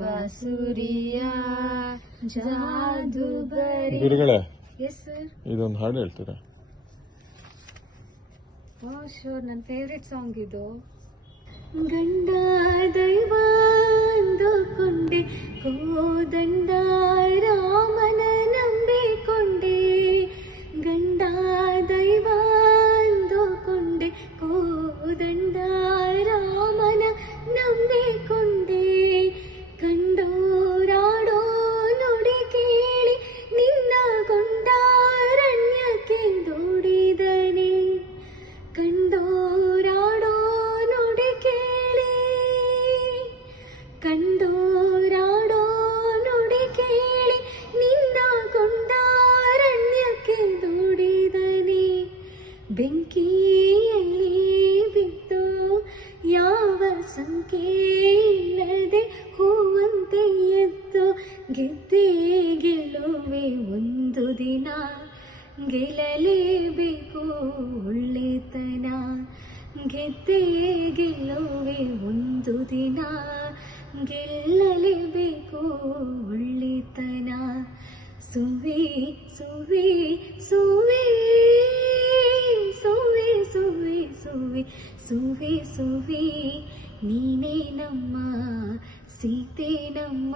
ಬಾಸುರಿಯ ಜಾದುಗರಿ. ಗುರುಗಳೇ, yes sir, ಇದೊಂದು ಹಾಡು ಹೇಳ್ತೀರಾ? ಶೋರ್, ನನ್ನ ಫೇವ್ರೆಟ್ ಸಾಂಗ್ ಇದು. ಗಂಡ ದೈವ ಅಂದುಕೊಂಡೆ, ಕೋದಂಡ ರಾಮನ ನಂಬಿಕೊಂಡೆ. ಗಂಡ ದೈವ ಅಂದುಕೊಂಡೆ, ಕೋದಂಡ ರಾಮನ ನಂಬಿಕೊಂಡೆ. ಕಂಡೋರಾಡೋ ನುಡಿ ಕೇಳಿ ನಿನ್ನ ಗೊಂಡಾರಣ್ಯಕ್ಕೆ ದೂಡಿದನೆ. ಕಂಡೋರಾಡೋ ನುಡಿ ಕೇಳಿ, ಕಂಡೋರಾಡೋ ನುಡಿ ಕೇಳಿ ನಿನ್ನ ಗೊಂಡಾರಣ್ಯಕ್ಕೆ ದೂಡಿದನೆ. ಬೆಂಕಿಯಲ್ಲಿ ಬಿದ್ದು ಯಾವ ಸಂಖ್ಯೆ ಇಲ್ಲದೆ ಹೂವಂತೆ ಎದ್ದು ಗೆದ್ದೆ ಗೆಲ್ಲುವೆ ಒಂದು ದಿನ. ಗೆಲ್ಲಲೇಬೇಕು ಒಳ್ಳೆತನ, ಗೆದ್ದೆ ಗೆಲ್ಲುವೆ ಒಂದು ದಿನ. ಗೆಲ್ಲಲೇಬೇಕು ಒಳ್ಳೆತನ. ಸುವೆ ಸುವೆ ಸುವೆ ಸುವೆ ಸುವೆ ಸುವೆ ಸುವೆ ಸುವೆ, ನೀನೇ ನಮ್ಮ ಸೀತೆ ನಮ್ಮ.